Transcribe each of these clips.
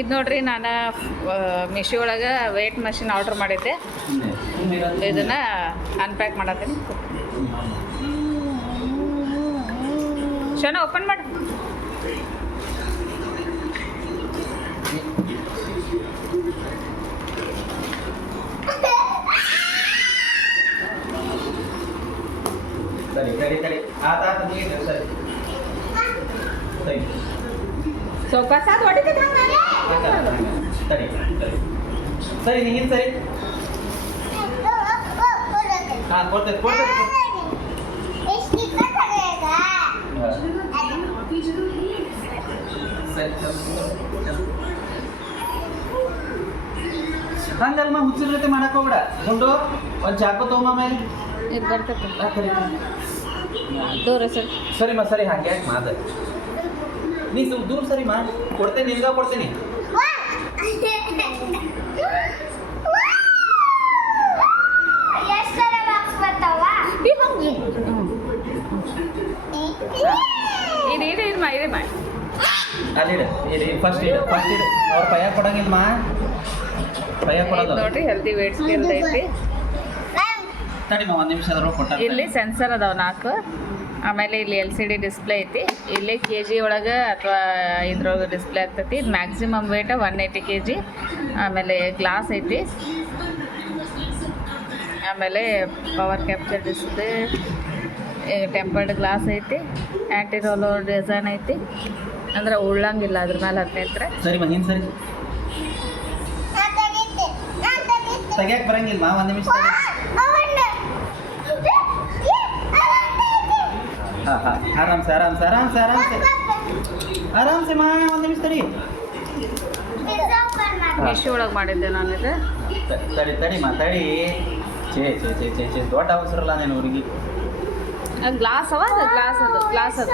ಇದು ನೋಡ್ರಿ ನಾನು ಮಿಶೋ ಒಳಗೆ ವೇಟ್ ಮಷಿನ್ ಆರ್ಡ್ರ್ ಮಾಡಿದ್ದೆ. ಇದನ್ನು ಅನ್ಪ್ಯಾಕ್ ಮಾಡತ್ತೀನಿ. ಚೆನ್ನಾಗಿ ಓಪನ್ ಮಾಡಿ. ಸೋಫಾ ಸಾತ್ ಹೊಡಿತೈತೆ ಸರಿ ಹಿಂಗೆ ಸರಿ ಹಾಂ ಕೊಡ್ತೈತೆ ಹಂಗಲ್ಮ ಹುಚ್ಚಿನ ಜೊತೆ ಮಾಡಕ್ಕೆ ಹೋಗ್ಬೇಡ. ಗುಂಡು ಒಂದು ಚಾಕು ತೊಗೊಂಬ ಮೇಲೆ ಇದು ಬರ್ತೈತೆ ದೂರ ಸರ್. ಸರಿಮ್ಮ ಸರಿ ಹಾಗೆ ಯಾಕೆ ಮಾದ ನೀ ಸ್ವಲ್ಪ ದೂರ ಸರಿ ಮಾ ಕೊಡ್ತೇನೆ ನಿಮ್ಗೆ ಕೊಡ್ತೀನಿ. ಅಲ್ಲಿ ಫಸ್ಟ್ ಇಡು ಅವ್ರ ಪಯ್ಯ ಕೊಡಂಗಿಲ್ಲಮ್ಮ. ಪಯ್ಯ ಕೊಡೋದು ನೋಡ್ರಿ ಹೆಲ್ದಿ ವೇಟ್ ಸ್ಕೇಲ್ ಐತಿ. ತಡಿಮ್ಮ ಒಂದು ನಿಮಿಷ ಅದ್ರ ಕೊಟ್ಟ. ಇಲ್ಲಿ ಸೆನ್ಸರ್ ಅದಾವ 4. ಆಮೇಲೆ ಇಲ್ಲಿ LCD ಡಿಸ್ಪ್ಲೇ ಐತಿ. ಇಲ್ಲಿ kg ಒಳಗೆ ಅಥವಾ ಇದ್ರೊಳಗೆ ಡಿಸ್ಪ್ಲೇ ಆಗ್ತೈತಿ. ಇದು ಮ್ಯಾಕ್ಸಿಮಮ್ ವೇಟ್ 180 kg. ಆಮೇಲೆ ಗ್ಲಾಸ್ ಐತಿ. ಆಮೇಲೆ power capture display, tempered glass ಐತಿ. ಆ್ಯಂಟಿ ರೋಲರ್ ಡಿಸೈನ್ ಐತಿ. ಅಂದ್ರೆ ಉಳ್ಳಂಗಿಲ್ಲ ಅದ್ರ ಮೇಲೆ ಹತ್ತೈತ್ರೆ. ಸರಿ ಹಿಂಗೆ ಸರಿ ತೆಗಿಯಕ್ಕೆ ಬರಂಗಿಲ್ಲ ಒಂದು ನಿಮಿಷ. ಹಾಂ ಹಾಂ ಆರಾಮ್ಸೆ ಮಾ ಒಂದು ನಿಮಿಷ ತಡಿ. ಮಿಶೋ ಒಳಗೆ ಮಾಡಿದ್ದೆ ನಾನು ಇದು. ತಡಿ ಮಾತಾಡಿ ಚೇ ದೊಡ್ಡ ಅವಸರಲ್ಲ ನೀನು ಹುಡುಗಿ. ಗ್ಲಾಸ್ ಅವ ಗ್ಲಾಸ್ ಅದು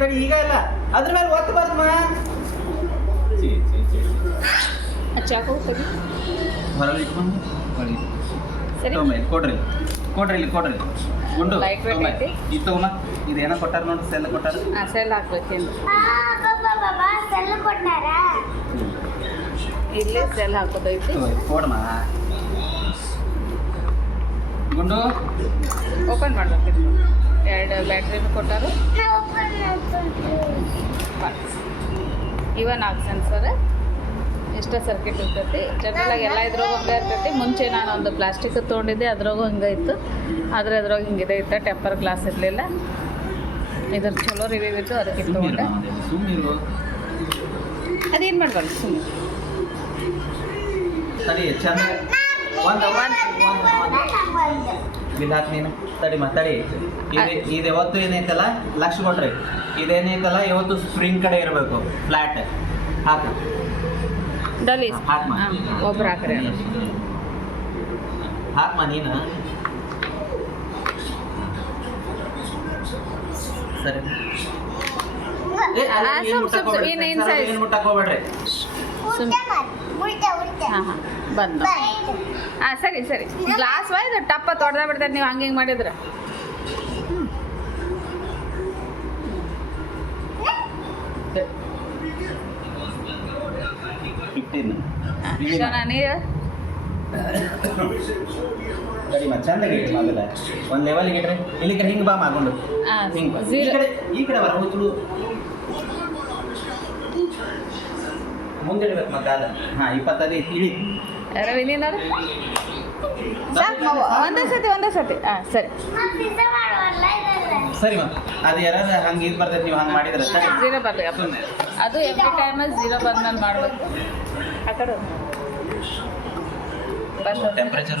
ತಡಿ ಈಗ ಇಲ್ಲ ಅದ್ರ ಮೇಲೆ ಒತ್ತು ಬಾರ್ದು ಮಾ. ಚಾಕು ತೆಗಿ ಹೊರಗೆ ಇಟ್ಕೊಂಡು ಸರಿ. ಕೊಡ್ರಿ ಗುಂಡು ಲೈಟ್ ವೇಟ್ ಐತಿ. ಇದು ತಗೊಮ್ಮ. ಇದು ಏನೋ ಕೊಟ್ಟಾರ ನೋಡಿ, ಸೆಲ್ ಕೊಟ್ಟಾರ. ಸೆಲ್ ಹಾಕ್ಬೇಕೇನು ಇಲ್ಲಿ ಸೆಲ್ ಹಾಕೋದೈತಿ. ಕೊಡಮ್ಮ ಗುಂಡು ಓಪನ್ ಮಾಡ್ಬೇಕು. 2 ಬ್ಯಾಟ್ರಿನೂ ಕೊಟ್ಟಾರು. ಇವ 4 ಸೆನ್ಸರ್. ಇಷ್ಟ ಸರ್ಕಿಟ್ ಇರ್ತೈತಿ. ಜನರಲಾಗಿ ಎಲ್ಲ ಇದ್ರಾಗ ಹಂಗೆ ಇರ್ತೈತಿ. ಮುಂಚೆ ನಾನು ಒಂದು ಪ್ಲಾಸ್ಟಿಕ್ ತೊಗೊಂಡಿದ್ದೆ, ಅದ್ರಾಗೂ ಹಂಗೆ ಇತ್ತು. ಆದರೆ ಅದ್ರಾಗ ಹಿಂಗಿದೆ ಇತ್ತು, ಟೆಂಪರ್ ಗ್ಲಾಸ್ ಇರಲಿಲ್ಲ. ಇದ್ರ ಚಲೋ ರಿವ್ಯೂ ಇತ್ತು, ಅದಕ್ಕೆ ತೊಗೊಂಡೆ. ಅದೇನು ಮಾಡಬಾರ್ದು ಸುಮ್ಮನೆ ಸರಿ ಚಂದ ಬಿಲ್ಲಾಕ್ ನೀನು ತಡಿ ಮಾತಾಡಿ. ಇದು ಯಾವತ್ತು ಏನೈತಲ್ಲ ಲಕ್ಷ ಕೊಡ್ರಿ. ಇದೇನೈತಲ್ಲ ಯಾವತ್ತು ಸ್ಪ್ರಿಂಗ್ ಕಡೆ ಇರಬೇಕು, ಫ್ಲ್ಯಾಟ್ ಹಾಕು. ಡಲಿ ಒಬ್ರು ಹಾಕ್ರಿ. ಹಾಕ್ಮ ನೀನು ಸರಿ. ಏನು ಮುಟ್ಟಕ್ಕೆ ಹೋಗ್ಬೇಡ್ರಿ. ಹಾಂ ಬಂದು ಸರಿ ಗ್ಲಾಸ್ ಇದು ಟಪ್ಪ ತೊಡ್ದ ಬಿಡ್ತಾರೆ ನೀವು ಹಂಗೆ ಮಾಡಿದ್ರೆ. ನೀರು ಚಂದಾಗಿ ಇಟ್ಟು ಮಗದ ಒಂದು ಲೆವೆಲ್ಗೆ ಇಟ್ರೆ ಇಲ್ಲಿ ಕಡೆ ಹಿಂಗೆ ಬಾ ಮಾಡ್ಕೊಂಡು ಹಿಂಗೆ ಈ ಕಡೆ ಬರ ಹುಚ್ಚು ಮುಂದೆ ಇಡ್ಬೇಕು ಮಗ. ಅದ ಹಾಂ 25 ಇಳಿ ರವಿನೀನವ್ರು ಒಂದೇ ಸತಿ ಸರಿ ಸರಿ ಮ್ಯಾಮ್. ಅದು ಯಾರು ಹಂಗೆ ಇದು ಬರ್ತೈತೆ, ನೀವು ಹಂಗೆ ಮಾಡಿದ್ರೆ 0 ಬರಲಿ. ಅದು ಎವ್ರಿ ಟೈಮ್ 0 ಬಂದ್ಮೇಲೆ ಮಾಡಬೇಕು. ಆ ಕಡೆ ಟೆಂಪ್ರೇಚರ್